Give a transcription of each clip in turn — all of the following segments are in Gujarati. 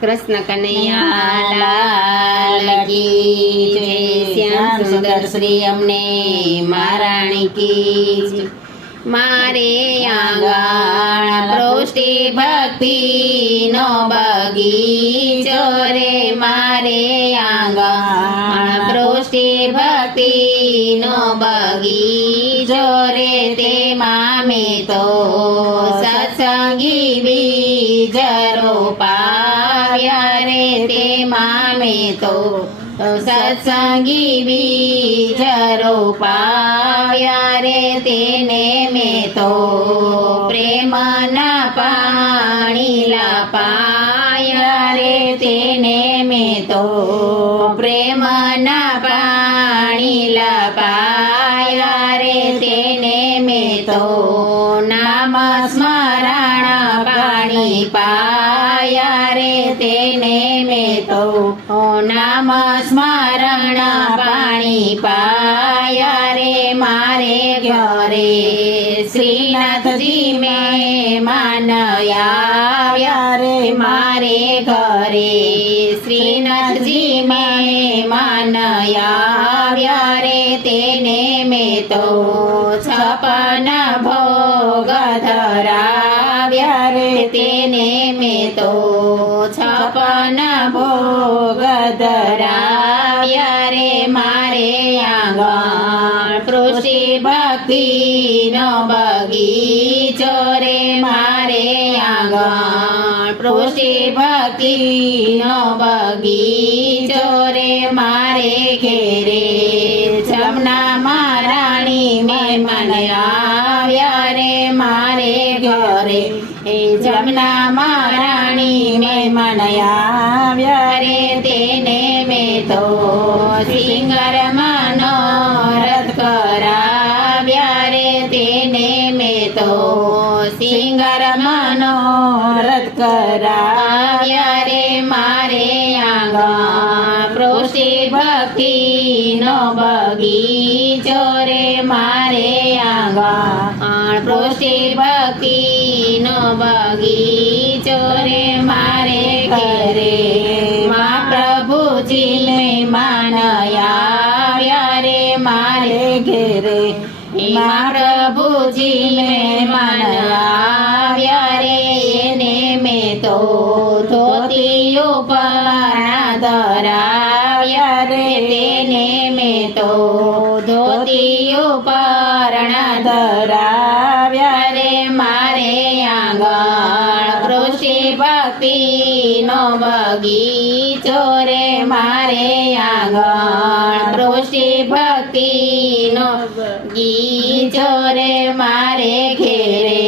કૃષ્ણ કનૈયા લાલ કી જય. શ્યામ સુંદર શ્રી અમને મહારાણી કી જય. મારે આંગણ પૃષ્ટિ ભક્તિ નો બગીચો રે, મારે આંગણ પૃષ્ટિ ભક્તિ નો બગીચો રે, તેમાં મેં તો સત્સંગી બીજ રોપાવ્યા રે, તેમાં મેં તો સત્સંગી બીજ રોપાવ્યા રે, તેને મેં તો પ્રેમના પાણી લાપાયા રે, તેને મેં તો પ્રેમના પાણી લાપાયા રે, તેને મેં તો નામ સ્મરણ પાણી પાયા રે, તેને મેં તો નામ સ્મરણ પાણી પાયા રે, મારે ઘરે શ્રીનાથજી મેં માન આવ્યા રે, મારે ઘરે શ્રીનાથજી મેં માન આવ્યા રે, તેને મેં તો છપન ભોગ ધરાવ્યા રે, તેને મેં તો છપન ભોગ ધરાવ્યા રે, મારે આંગણ પૃષ્ટિ ભક્તિ નો બગીચો રે, મારે આંગણ પૃષ્ટિ ભક્તિ નો બગીચો રે, મારે ઘેરે જમના મહારાણી મહેમાન આવ્યા રે, મારે ઘરે જમના મહારાણી મહેમાન આવ્યા રે, તેને મેં તો સિંગર મનોરથ કરાવ્યા રે, તેને મેં તો સિંગર મનોરથ કરાવ્યા રે, મારે આંગણ પૃષ્ટિ ભક્તિ નો બગીચો રે, મારે આંગણ પૃષ્ટિ ભક્તિ નો બગીચો રે, મારે ઘરે મહાપ્રભુજી મહેમાન આવ્યા રે, મારે ઘરે મહાપ્રભુજી મહેમાન આવ્યા રે, એને મેં તો ધોતી ઉપર ધરાવ્યા રે, તેને મેં તો ધોતી ઉપર ધરાવ્યા રે, મારે આંગણ પૃષ્ટિ ભક્તિ નો બગીચો રે, મારે આંગણ પૃષ્ટિ ભક્તિ નો બગીચો રે, મારે ઘેરે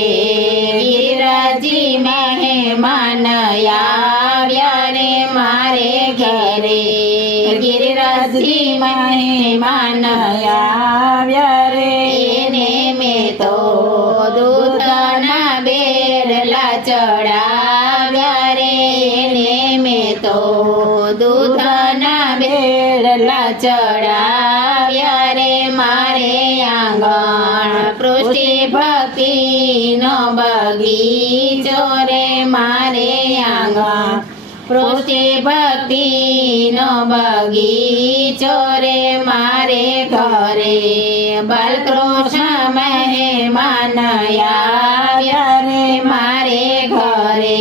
ગિરિરાજી મહેમાન આવ્યા રે, મારે ઘેરે ગિરિરાજી મહેમાન આવ્યા રે, એને મેં તો દૂધના બેરલા ચડાવ્યા રે, એને મેં તો દૂધના બેરલા ચડાવ્યા રે, મારે આંગણ પૃષ્ટિ ભક્તિ નો બગીચો રે, મારે આંગણ પૃષ્ટિ ભક્તિ નો બગીચો રે, મારે ઘરે બાલકૃષ્ણ મહેમાન આવ્યા રે, મારે ઘરે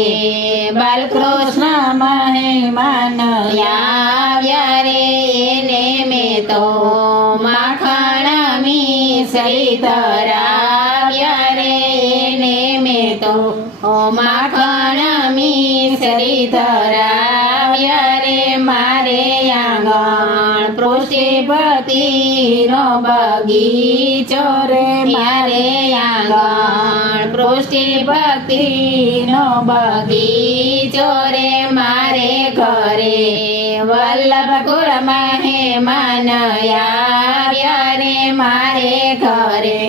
બાલકૃષ્ણ મહેમાન આવ્યા રે, એને મેં તો માખણ મિશ્રી ધરાવ્યા રે, એને મેં તો માખણ મિશ્રી ધરાવ્યા રે, મારે આંગણ પૃષ્ટિ ભક્તિ નો બગીચો રે, મારે આંગણ પૃષ્ટિ ભક્તિ નો બગીચો રે, મારે ઘરે વલ્લભ કુળ મહેમાન આવ્યા રે, મારે ઘરે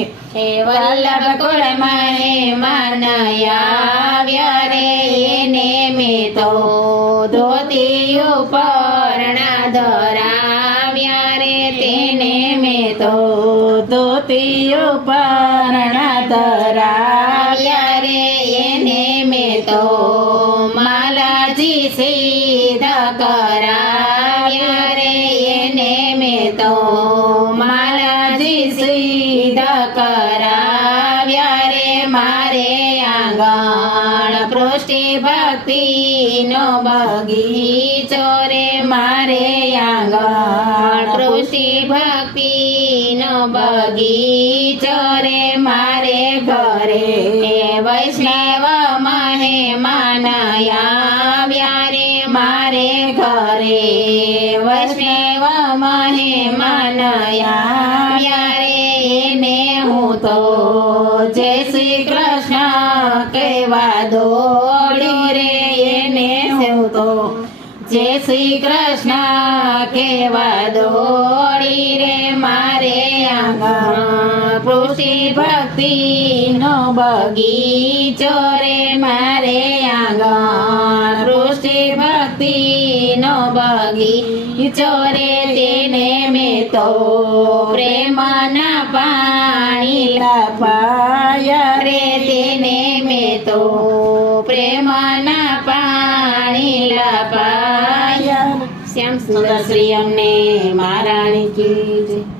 વલ્લભ કુળ મહેમાન આવ્યા રે, એને મેં તો ધોતી ઉપર ધરાવ્યા રે, તેને મેં તો ધોતી ઉપર ધરાવ્યા રે, એને મેં તો માલા માલાજી સિદ્ધ કરાવ્યા રે એને મેં તો માલાજી સિદ્ધ કરાવ્યા રે મારે આંગણ પૃષ્ટિ ભક્તિનો બગીચો રે મારે આંગણ પૃષ્ટિ ભક્તિનો બગીચો રે મારે ઘરે વૈષ્ણવ મહેમાન આવ્યા રે મારે ઘરે વૈષ્ણવ મહેમાન આવ્યા રે એને હું તો જય શ્રી કૃષ્ણ કહેવા દોડ્યો રે એને હું તો જય શ્રી કૃષ્ણ કહેવા દોડી રે મારે આંગણ પૃષ્ટિ ભક્તિનો બગીચો રે મારે આંગણ પૃષ્ટિ ભક્તિનો બગીચો રે તેને મેં તો પ્રેમના પાણી લપાયા રે તેને મેં તો પ્રેમના પાણી લપાયા શ્યામ સુંદર શ્રી અમને મહારાણી કી જય.